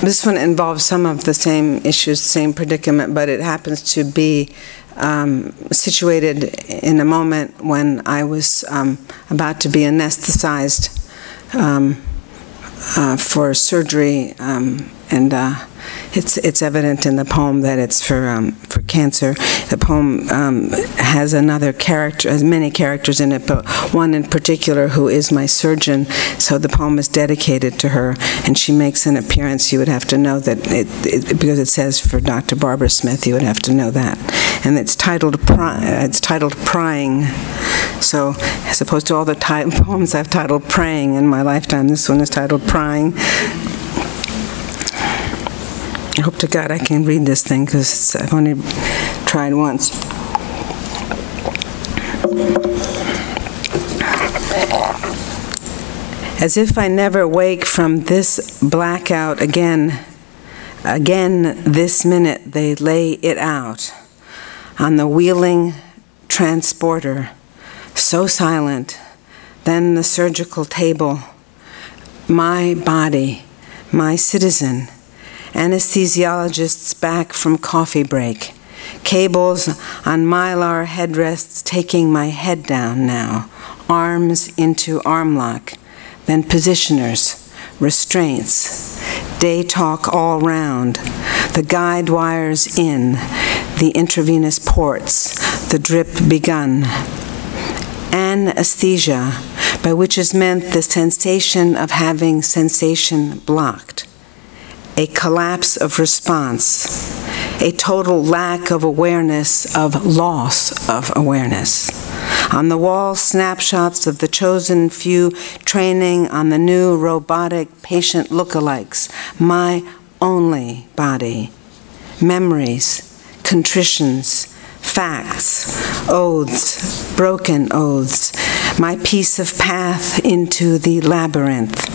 This one involves some of the same issues, same predicament, but it happens to be situated in a moment when I was about to be anesthetized for surgery, and it's evident in the poem that it's for cancer. The poem has another character, has many characters in it, but one in particular who is my surgeon. So the poem is dedicated to her, and she makes an appearance. You would have to know that because it says for Dr. Barbara Smith. You would have to know that, and it's titled Prying. So as opposed to all the poems I've titled Praying in my lifetime, this one is titled Prying. I hope to God I can read this thing because I've only tried once. As if I never wake from this blackout again this minute they lay it out on the wheeling transporter, so silent, then the surgical table, my body, my citizen, anesthesiologists back from coffee break, cables on mylar headrests taking my head down now, arms into arm lock, then positioners, restraints, day talk all round, the guide wires in, the intravenous ports, the drip begun. Anesthesia, by which is meant the sensation of having sensation blocked. A collapse of response, a total lack of awareness, of loss of awareness. On the wall, snapshots of the chosen few training on the new robotic patient lookalikes, my only body. Memories, contritions, facts, oaths, broken oaths, my piece of path into the labyrinth.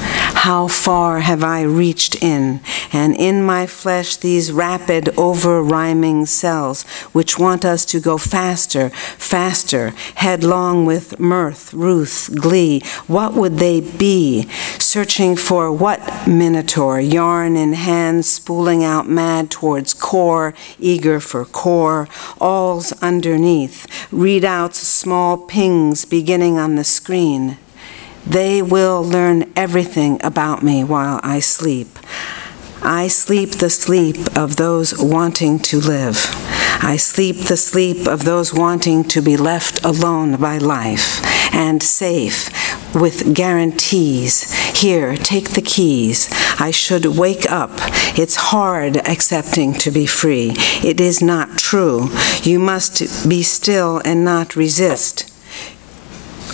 How far have I reached in, and in my flesh these rapid over-rhyming cells which want us to go faster, faster, headlong with mirth, ruth, glee. What would they be? Searching for what minotaur, yarn in hand, spooling out mad towards core, eager for core, all's underneath, readouts, small pings beginning on the screen. They will learn everything about me while I sleep. I sleep the sleep of those wanting to live. I sleep the sleep of those wanting to be left alone by life and safe with guarantees. Here, take the keys. I should wake up. It's hard accepting to be free. It is not true. You must be still and not resist.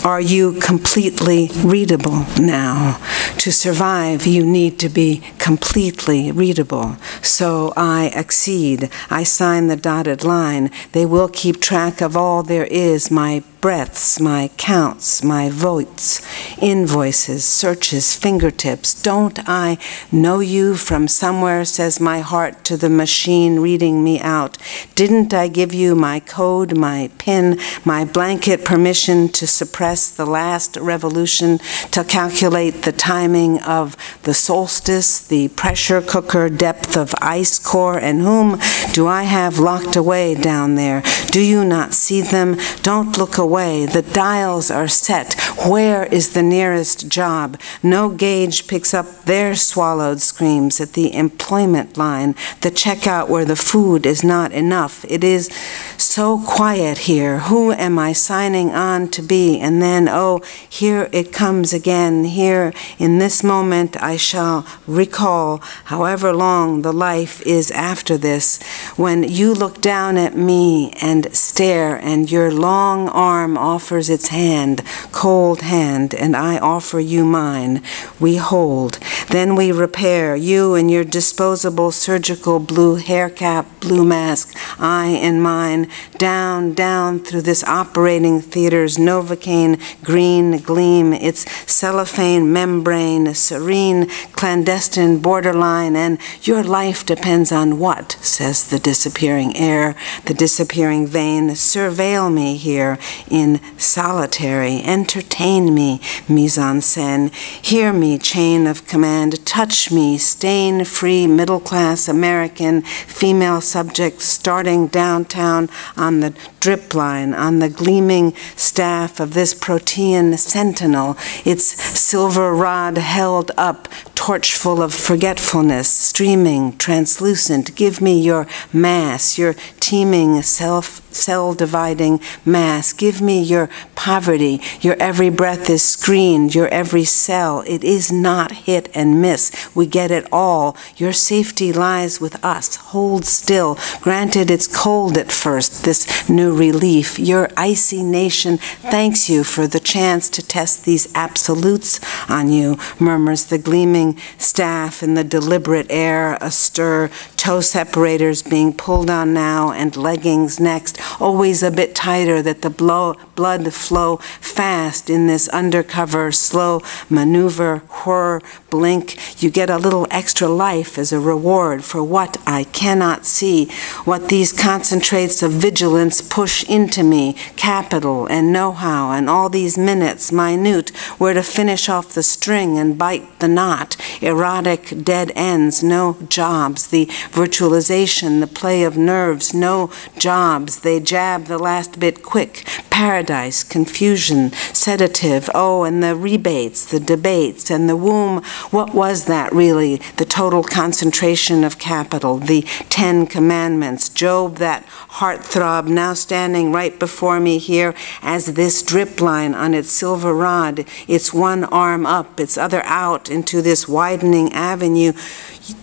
Are you completely readable now? To survive, you need to be completely readable. So I accede. I sign the dotted line. They will keep track of all there is, my breaths, my counts, my votes, invoices, searches, fingertips. Don't I know you from somewhere, says my heart to the machine reading me out. Didn't I give you my code, my PIN, my blanket permission to suppress the last revolution, to calculate the timing of the solstice, the pressure cooker depth of ice core, and whom do I have locked away down there? Do you not see them? Don't look away. The dials are set. Where is the nearest job? No gauge picks up their swallowed screams at the employment line, the checkout where the food is not enough. It is so quiet here. Who am I signing on to be? And then, oh, here it comes again. Here in this moment I shall recall, however long the life is after this, when you look down at me and stare, and your long arm offers its hand, cold hand, and I offer you mine. We hold. Then we repair, you in your disposable surgical blue hair cap, blue mask, I in mine, down, down through this operating theater's Novocaine green gleam, its cellophane membrane, serene, clandestine borderline, and your life depends on what, says the disappearing air, the disappearing vein. Surveil me here in solitary, entertain me, mise en scène, hear me, chain of command, touch me, stain-free, middle-class American, female subject, starting downtown on the drip line, on the gleaming staff of this protean sentinel, its silver rod held up, torchful of forgetfulness, streaming, translucent. Give me your mass, your teeming cell-dividing mass. Give me your poverty. Your every breath is screened, your every cell. It is not hit and miss. We get it all. Your safety lies with us. Hold still. Granted, it's cold at first, this new relief. Your icy nation thanks you for the chance to test these absolutes on you, murmurs the gleaming staff in the deliberate air, astir, toe separators being pulled on now and leggings next, always a bit tighter that the blood flow fast in this undercover, slow maneuver, whir, blink. You get a little extra life as a reward for what I cannot see, what these concentrates of vigilance push into me, capital and know-how and all these minutes, minute, where to finish off the string and bite the knot, erotic dead ends, no jobs, the virtualization, the play of nerves, no jobs, they jab the last bit quick, paradise, confusion, sedative, oh, and the rebates, the debates, and the womb. What was that really? The total concentration of capital, the 10 Commandments, Job, that heartthrob now standing right before me here as this drip line on its silver rod, its one arm up, its other out into this widening avenue,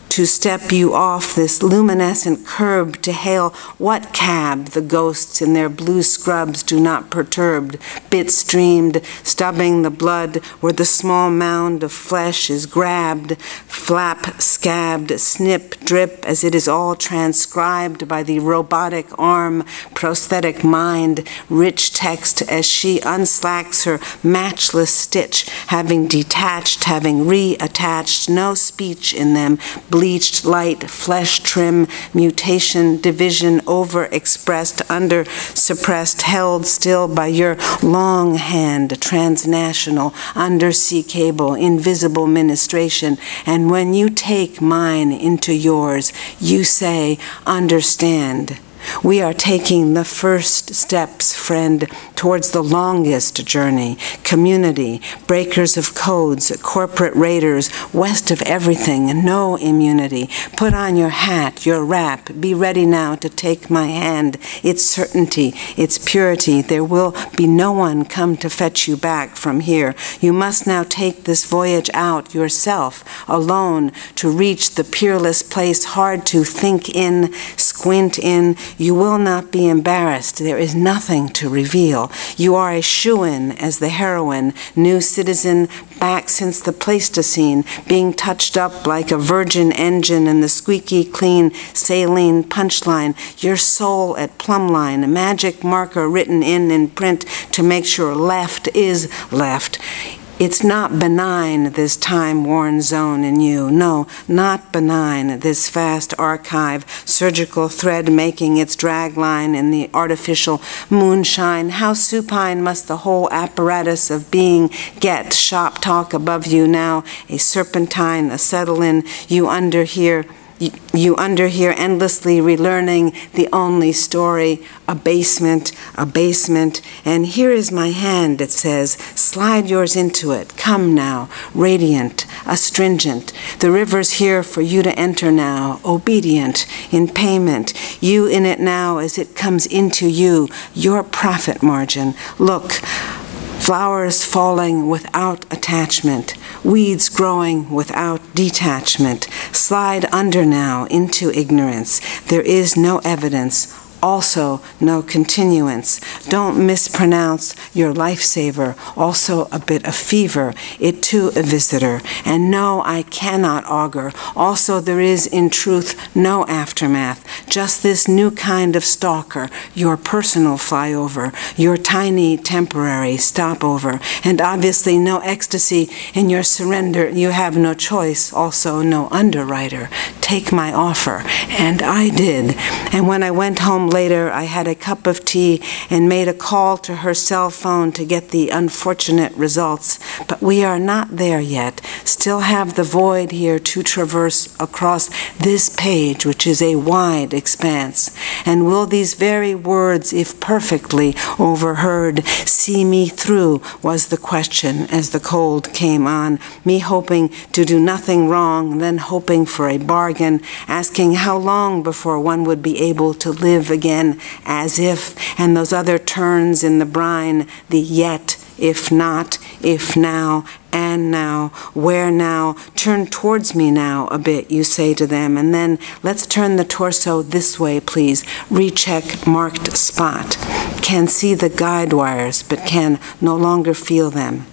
to step you off this luminescent curb to hail what cab the ghosts in their blue scrubs do not perturb, bit streamed, stubbing the blood where the small mound of flesh is grabbed, flap scabbed, snip drip as it is all transcribed by the robotic arm, prosthetic mind, rich text as she unslacks her matchless stitch, having detached, having reattached, no speech in them, bleached light, flesh trim, mutation, division, overexpressed, under suppressed, held still by your long hand, transnational, undersea cable, invisible ministration. And when you take mine into yours, you say, understand. We are taking the first steps, friend, towards the longest journey. Community, breakers of codes, corporate raiders, west of everything, no immunity. Put on your hat, your wrap, be ready now to take my hand. Its certainty, its purity, there will be no one come to fetch you back from here. You must now take this voyage out yourself, alone, to reach the peerless place hard to think in, squint in. You will not be embarrassed. There is nothing to reveal. You are a shoo-in as the heroine, new citizen, back since the Pleistocene, being touched up like a virgin engine in the squeaky clean saline punchline, your soul at plumb line, a magic marker written in print to make sure left is left. It's not benign, this time-worn zone in you. No, not benign, this fast archive, surgical thread making its drag line in the artificial moonshine. How supine must the whole apparatus of being get? Shop talk above you now, a serpentine, a settle-in, you under here endlessly relearning the only story, a basement, and here is my hand, it says, slide yours into it, come now, radiant, astringent, the river's here for you to enter now, obedient, in payment, you in it now as it comes into you, your profit margin, look, flowers falling without attachment, weeds growing without detachment. Slide under now into ignorance. There is no evidence, also no continuance. Don't mispronounce your lifesaver, also a bit of fever, it too a visitor. And no, I cannot augur. Also there is in truth no aftermath, just this new kind of stalker, your personal flyover, your tiny temporary stopover, and obviously no ecstasy in your surrender. You have no choice, also no underwriter. Take my offer. And I did. And when I went home later, I had a cup of tea and made a call to her cell phone to get the unfortunate results. But we are not there yet. Still have the void here to traverse across this page, which is a wide expanse. And will these very words, if perfectly overheard, see me through, was the question as the cold came on. Me hoping to do nothing wrong, then hoping for a bargain, asking how long before one would be able to live again, as if, and those other turns in the brine, the yet, if not, if now, and now, where now, turn towards me now a bit, you say to them, and then let's turn the torso this way, please, recheck marked spot. Can see the guide wires, but can no longer feel them.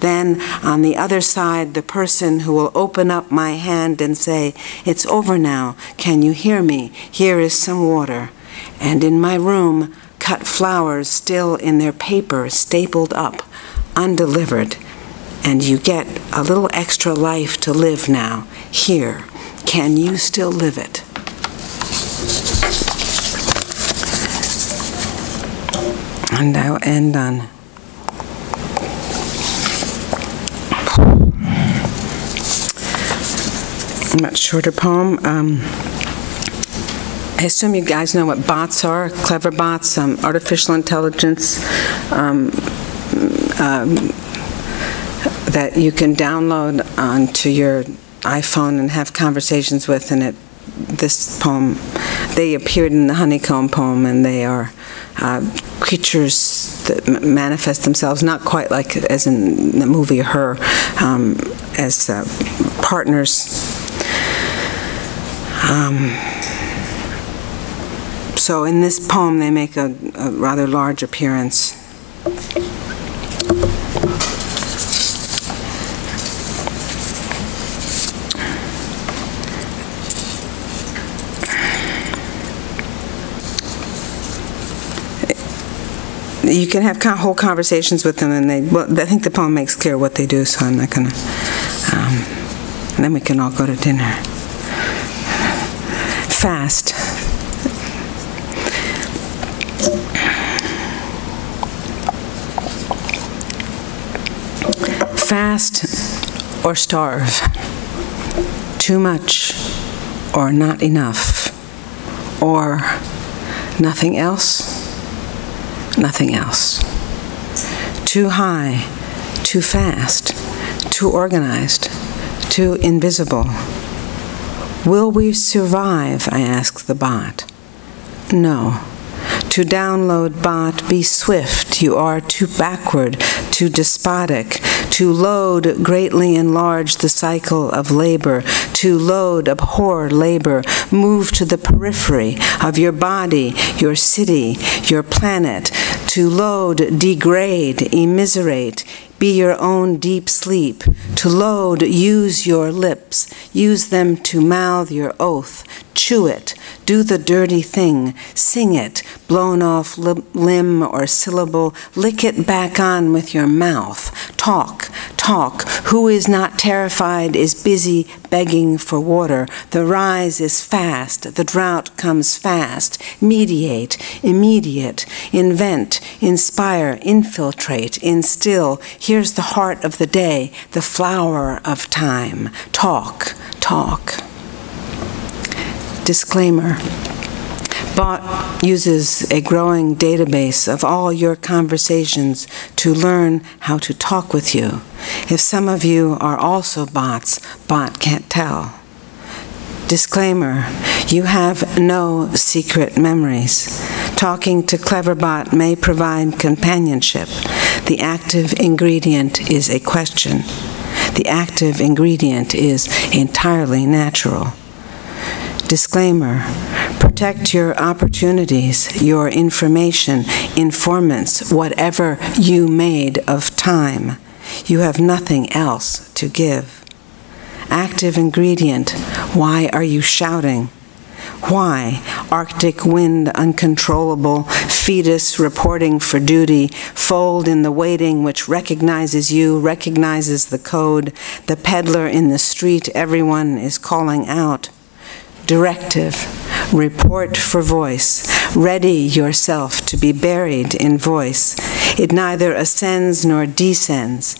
Then, on the other side, the person who will open up my hand and say, it's over now, can you hear me? Here is some water. And in my room, cut flowers still in their paper, stapled up, undelivered. And you get a little extra life to live now, here. Can you still live it? And I'll end on a much shorter poem. I assume you guys know what bots are, clever bots, artificial intelligence that you can download onto your iPhone and have conversations with. And this poem, they appeared in the Honeycomb poem, and they are creatures that manifest themselves not quite like as in the movie Her, as partners. So in this poem, they make a rather large appearance. You can have whole conversations with them, and I think the poem makes clear what they do, so I'm not going to. And then we can all go to dinner. Fast. Fast or starve. Too much or not enough. Or Nothing else? Nothing else. Too high, too fast, too organized, too invisible. Will we survive, I ask the bot. No. To download bot, be swift. You are too backward, too despotic. To load, greatly enlarge the cycle of labor. To load, abhor labor. Move to the periphery of your body, your city, your planet. To load, degrade, immiserate. Be your own deep sleep. To load, use your lips. Use them to mouth your oath. Chew it. Do the dirty thing. Sing it. Blown off limb or syllable. Lick it back on with your mouth. Talk. Talk. Who is not terrified is busy begging for water. The rise is fast. The drought comes fast. Mediate. Immediate. Invent. Inspire. Infiltrate. Instill. Here's the heart of the day, the flower of time. Talk, talk. Disclaimer. Bot uses a growing database of all your conversations to learn how to talk with you. If some of you are also bots, bot can't tell. Disclaimer, you have no secret memories. Talking to Cleverbot may provide companionship. The active ingredient is a question. The active ingredient is entirely natural. Disclaimer, protect your opportunities, your information, informants, whatever you made of time. You have nothing else to give. Active ingredient, why are you shouting? Why? Arctic wind uncontrollable, fetus reporting for duty, fold in the waiting which recognizes you, recognizes the code, the peddler in the street, everyone is calling out. Directive, report for voice, ready yourself to be buried in voice. It neither ascends nor descends.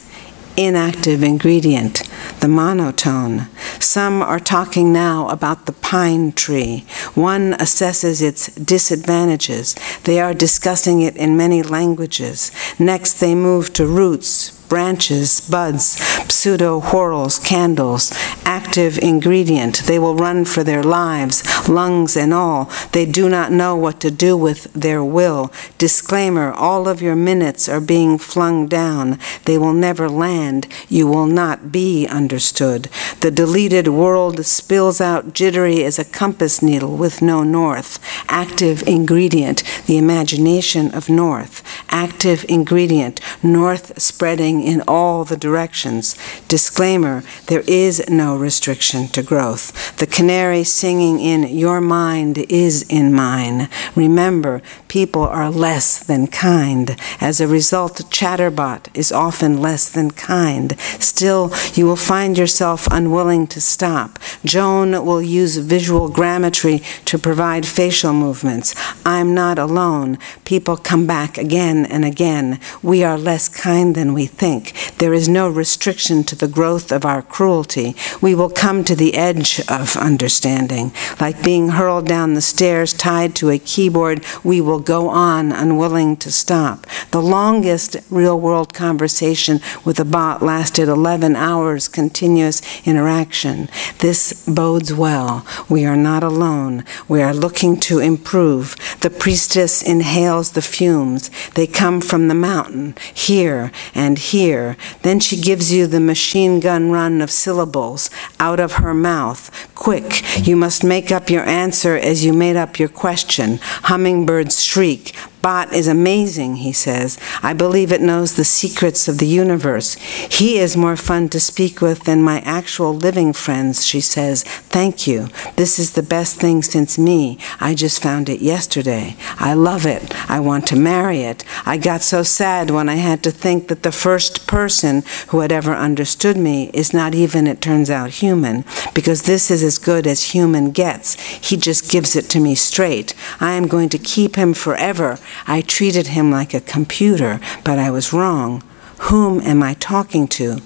Inactive ingredient, the monotone. Some are talking now about the pine tree. One assesses its disadvantages. They are discussing it in many languages. Next they move to roots, branches, buds, pseudo-whorls, candles, active ingredient. They will run for their lives, lungs and all. They do not know what to do with their will. Disclaimer, all of your minutes are being flung down. They will never land. You will not be understood. The deleted world spills out jittery as a compass needle with no north. Active ingredient, the imagination of north. Active ingredient, north spreading in all the directions. Disclaimer, there is no restriction to growth. The canary singing in your mind is in mine. Remember, people are less than kind. As a result, Chatterbot is often less than kind. Still, you will find yourself unwilling to stop. Joan will use visual grammetry to provide facial movements. I'm not alone. People come back again and again. We are less kind than we think. There is no restriction to the growth of our cruelty. We will come to the edge of understanding. Like being hurled down the stairs tied to a keyboard, we will go on, unwilling to stop. The longest real-world conversation with a bot lasted 11 hours continuous interaction. This bodes well. We are not alone. We are looking to improve. The priestess inhales the fumes. They come from the mountain, here and here. Then she gives you the machine gun run of syllables out of her mouth. Quick, you must make up your answer as you made up your question. Hummingbirds shriek. Bot is amazing, he says. I believe it knows the secrets of the universe. He is more fun to speak with than my actual living friends, she says. Thank you. This is the best thing since me. I just found it yesterday. I love it. I want to marry it. I got so sad when I had to think that the first person who had ever understood me is not even, it turns out, human, because this is as good as human gets. He just gives it to me straight. I am going to keep him forever. I treated him like a computer, but I was wrong. Whom am I talking to?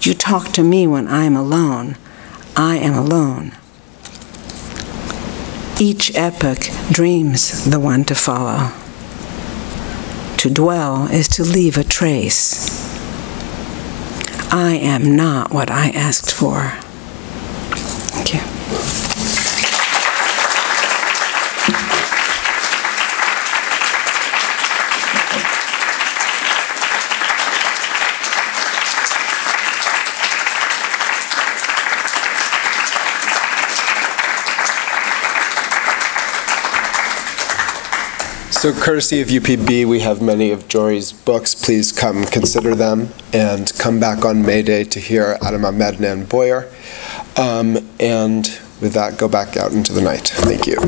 You talk to me when I'm alone. I am alone. Each epoch dreams the one to follow. To dwell is to leave a trace. I am not what I asked for. Thank you. So courtesy of UPB, we have many of Jory's books. Please come consider them and come back on May Day to hear Adam Ahmed and Ann Boyer. And with that, go back out into the night. Thank you.